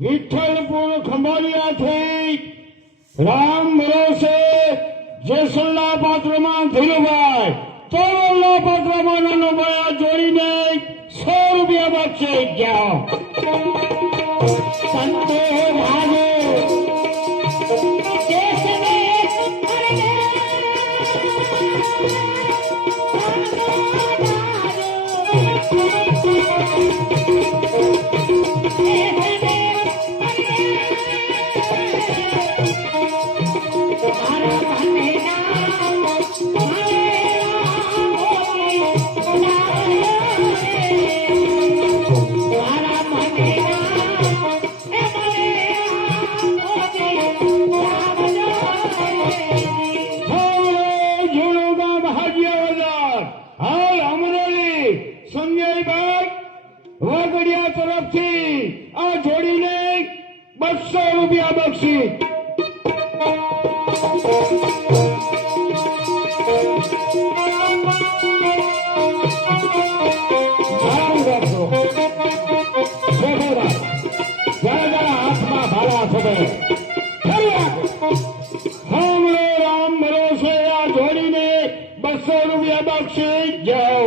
વિઠ્ઠલપુર ખંભાળિયાથી રામ ભરોસે જેસલના પાત્રમાં ધીરુભાઈ, તોરલના પાત્રમાં નાનોભાઈ જોડીને 100 રૂપિયા બક્ષે ગયા. સંતો ભાગે વાગડિયા તરફથી આ જોડીને 200 રૂપિયા બક્ષી. હાથમાં ભાલા છે રામ ભરોસે આ જોડીને 200 રૂપિયા બક્ષી જાઓ.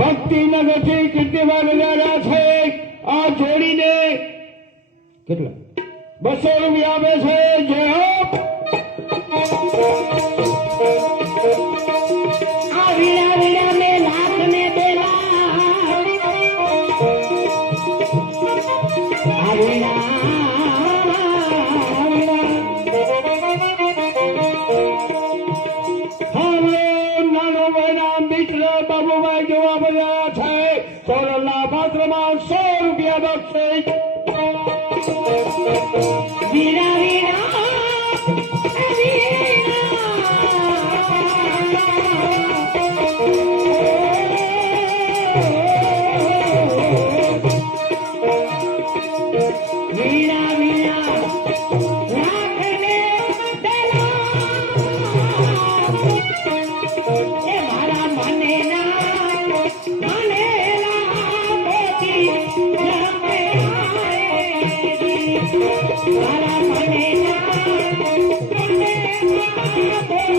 ભક્તિનગરથી કીર્તિભાઈ બજાર્યા છે. આ જોડીને કેટલા 200 રૂપિયા આપે છે. જય હો. આ વીણા વીણા ને લાખ ને 2 લાખ આ વીણા બાબુભાઈ જોવા બધા છે. સોનલના પાત્રમાં 100 રૂપિયા બક્ષે. વીણા વીણા વીણા વીણા ભક્તિનગરથી